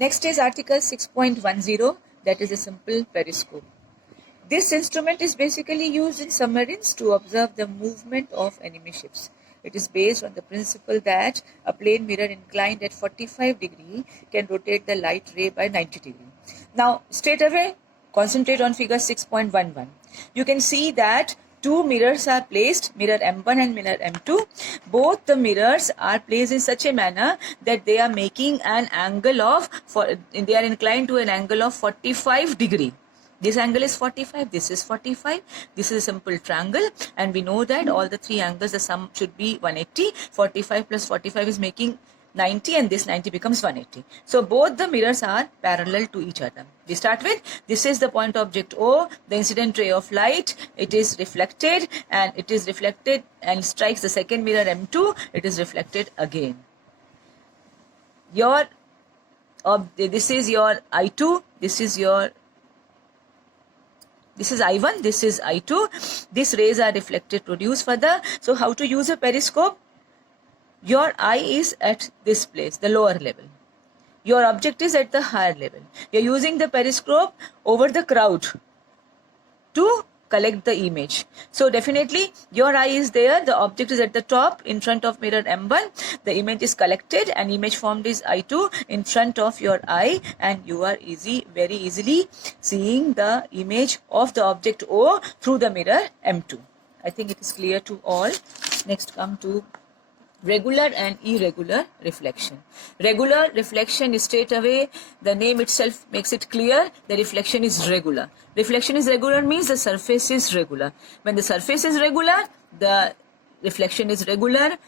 Next is article 6.10, that is a simple periscope. This instrument is basically used in submarines to observe the movement of enemy ships. It is based on the principle that a plane mirror inclined at 45 degree can rotate the light ray by 90 degree. Now, straight away, concentrate on figure 6.11. You can see that two mirrors are placed, mirror M1 and mirror M2. Both the mirrors are placed in such a manner that they are making an angle of, they are inclined to an angle of 45 degree. This angle is 45, this is 45, this is a simple triangle, and we know that all the three angles, the sum should be 180. 45 plus 45 is making 90, and this 90 becomes 180. So both the mirrors are parallel to each other. We start with, this is the point object O, the incident ray of light, it is reflected and strikes the second mirror M2, it is reflected again. This is your I2, this is I1, this is I2. These rays are reflected, produced further. So how to use a periscope? Your eye is at this place, the lower level. Your object is at the higher level. You are using the periscope over the crowd to collect the image. So definitely your eye is there, the object is at the top in front of mirror M1, the image is collected and image formed is I2 in front of your eye, and you are very easily seeing the image of the object O through the mirror M2. I think it is clear to all. Next come to regular and irregular reflection. Regular reflection is straight away, the name itself makes it clear, the reflection is regular. Reflection is regular means the surface is regular. When the surface is regular, the reflection is regular.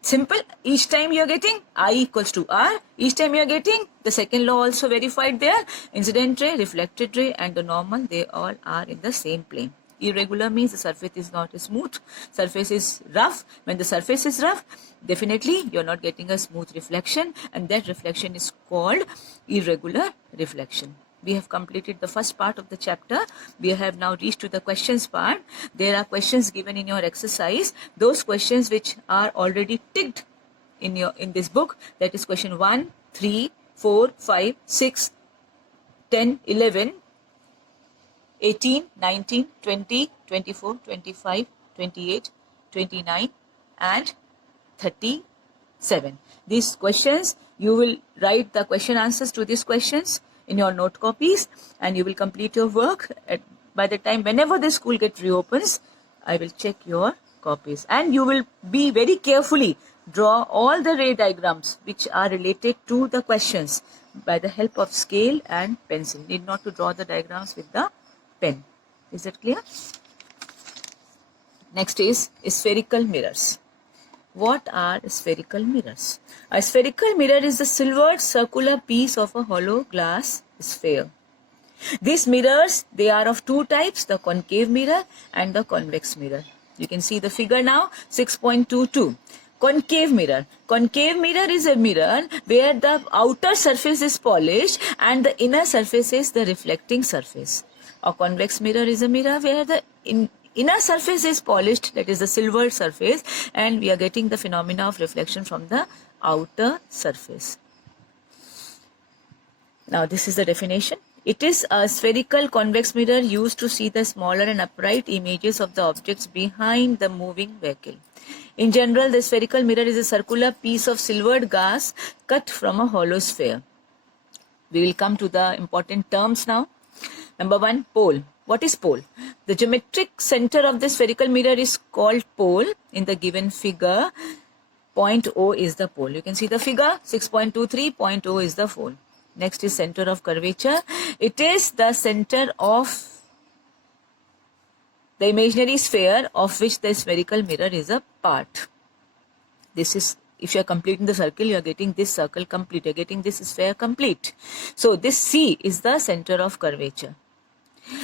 Simple, each time you are getting I equals to R, each time you are getting the second law also verified there, incident ray, reflected ray and the normal, they all are in the same plane. Irregular means the surface is not smooth, surface is rough. When the surface is rough, definitely you are not getting a smooth reflection, and that reflection is called irregular reflection. We have completed the first part of the chapter. We have now reached to the questions part. There are questions given in your exercise. Those questions which are already ticked in this book, that is question 1, 3, 4, 5, 6, 10, 11, 18, 19, 20, 24, 25, 28, 29 and 37. These questions, you will write the question answers to these questions in your note copies and you will complete your work. By the time whenever the school gets reopens, I will check your copies and you will be very carefully draw all the ray diagrams which are related to the questions by the help of scale and pencil. Need not to draw the diagrams with the pen. Is that clear? Next is spherical mirrors. What are spherical mirrors? A spherical mirror is the silvered circular piece of a hollow glass sphere. These mirrors, they are of two types, the concave mirror and the convex mirror. You can see the figure now, 6.22. Concave mirror. Concave mirror is a mirror where the outer surface is polished and the inner surface is the reflecting surface. A convex mirror is a mirror where the inner surface is polished, that is the silver surface, and we are getting the phenomena of reflection from the outer surface. Now this is the definition. It is a spherical convex mirror used to see the smaller and upright images of the objects behind the moving vehicle. In general, the spherical mirror is a circular piece of silvered glass cut from a hollow sphere. We will come to the important terms now. Number 1, pole. What is pole? The geometric center of the spherical mirror is called pole. In the given figure, point O is the pole. You can see the figure, 6.23, point O is the pole. Next is center of curvature. It is the center of the imaginary sphere of which the spherical mirror is a part. This is, if you are completing the circle, you are getting this circle complete. You are getting this sphere complete. So this C is the center of curvature.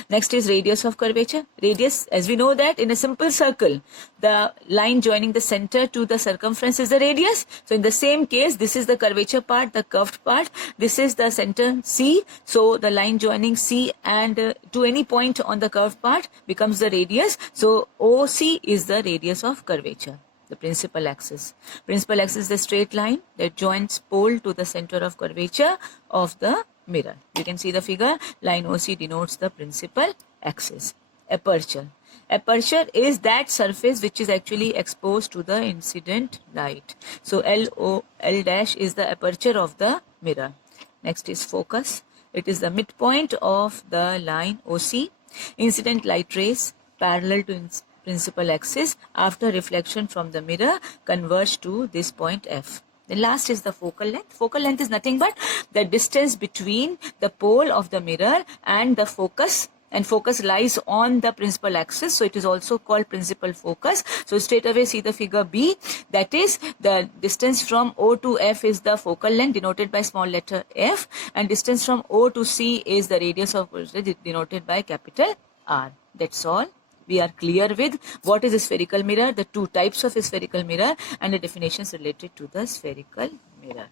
Next is radius of curvature. Radius, as we know that in a simple circle, the line joining the center to the circumference is the radius. So in the same case, this is the curvature part, the curved part. This is the center C. So the line joining C and to any point on the curved part becomes the radius. So OC is the radius of curvature. the principal axis. Principal axis is the straight line that joins pole to the center of curvature of the mirror. You can see the figure. Line OC denotes the principal axis. Aperture. Aperture is that surface which is actually exposed to the incident light. So L dash is the aperture of the mirror. Next is focus. It is the midpoint of the line OC. Incident light rays parallel to principal axis after reflection from the mirror converge to this point F. The last is the focal length. Focal length is nothing but the distance between the pole of the mirror and the focus, and focus lies on the principal axis, so it is also called principal focus. So straight away see the figure B, that is the distance from O to F is the focal length denoted by small letter f, and distance from O to C is the radius of denoted by capital R. That's all. We are clear with what is a spherical mirror, the two types of a spherical mirror, and the definitions related to the spherical mirror.